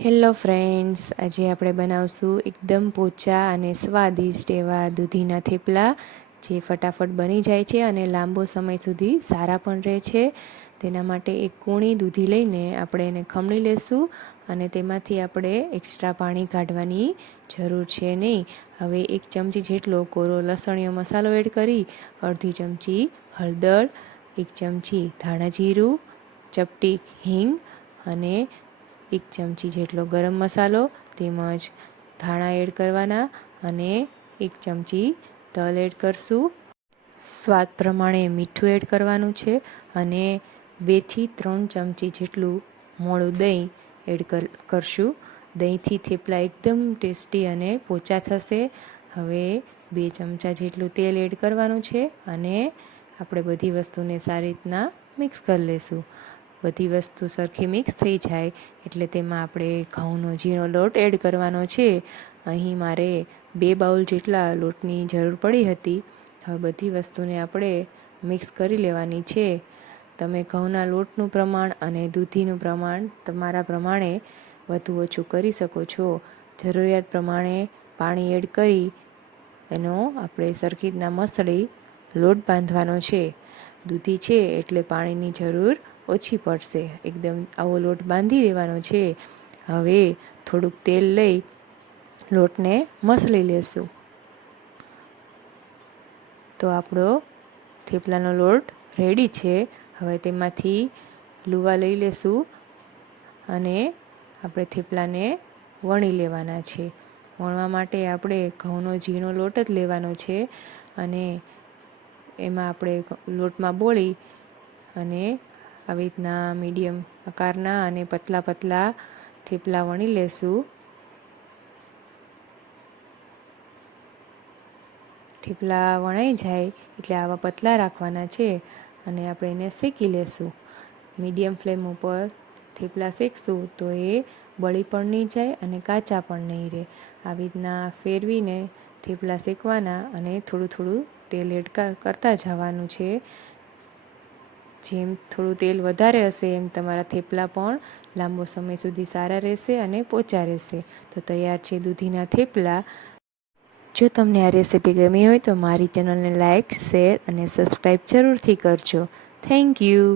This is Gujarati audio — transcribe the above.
હેલો ફ્રેન્ડ્સ, આજે આપણે બનાવશું એકદમ પોચા અને સ્વાદિષ્ટ એવા દૂધીના થેપલા, જે ફટાફટ બની જાય છે અને લાંબો સમય સુધી સારા પણ રહે છે. તેના માટે એક કૂણી દૂધી લઈને આપણે એને ખમણી લેશું અને તેમાંથી આપણે એક્સ્ટ્રા પાણી કાઢવાની જરૂર છે નહીં. હવે 1 ચમચી જેટલો કોરો લસણીયો મસાલો એડ કરી, અડધી ચમચી હળદર, 1 ચમચી ધાણા જીરું, ચપટી હિંગ અને 1 ચમચી જેટલો ગરમ મસાલો તેમજ ધાણા એડ કરવાના અને 1 ચમચી તલ એડ કરશું. સ્વાદ પ્રમાણે મીઠું એડ કરવાનું છે અને 2 થી 3 ચમચી જેટલું મોળું દહીં એડ કરશું. દહીંથી થેપલા એકદમ ટેસ્ટી અને પોચા થશે. હવે 2 ચમચા જેટલું તેલ એડ કરવાનું છે અને આપણે બધી વસ્તુને સારી રીતના મિક્સ કરી લઈશું. બધી વસ્તુ સરખી મિક્સ થઈ જાય એટલે તેમાં આપણે ઘઉંનો ઝીણો લોટ એડ કરવાનો છે. અહીં મારે 2 બાઉલ જેટલા લોટની જરૂર પડી હતી. હવે બધી વસ્તુને આપણે મિક્સ કરી લેવાની છે. તમે ઘઉંના લોટનું પ્રમાણ અને દૂધીનું પ્રમાણ તમારા પ્રમાણે વધુ ઓછું કરી શકો છો. જરૂરિયાત પ્રમાણે પાણી એડ કરી એનો આપણે સરખી રીતના મસળી લોટ બાંધવાનો છે. દૂધી છે એટલે પાણીની જરૂર ઓછી પડશે. એકદમ આવો લોટ બાંધી લેવાનો છે. હવે થોડુંક તેલ લઈ લોટને મસળી લેશું. તો આપણો થેપલાનો લોટ રેડી છે. હવે તેમાંથી લુવા લઈ લેશું અને આપણે થેપલાને વણી લેવાના છે. વણવા માટે આપણે ઘઉંનો ઝીણો લોટ જ લેવાનો છે અને એમાં આપણે લોટમાં બોળી અને આવી રીતના મીડિયમ આકારના અને પતલા પતલા થેપલા વણી લેશું. થેપલા વણાઈ જાય એટલે આવા પતલા રાખવાના છે અને આપણે એને શેકી લેશું. મીડિયમ ફ્લેમ ઉપર થેપલા શેકશું તો એ બળી પણ નહીં જાય અને કાચા પણ નહીં રહે. આવી રીતના ફેરવીને થેપલા શેકવાના અને થોડું થોડું તેલ એડ કરતા જવાનું છે. જેમ થોડું તેલ વધારે હશે એમ તમારા થેપલા પણ લાંબો સમય સુધી સારા રહેશે અને પોચા રહેશે. તો તૈયાર છે દૂધીના થેપલા. જો તમને આ રેસીપી ગમી હોય તો મારી ચેનલને લાઇક, શેર અને સબસ્ક્રાઈબ જરૂરથી કરજો. Thank you.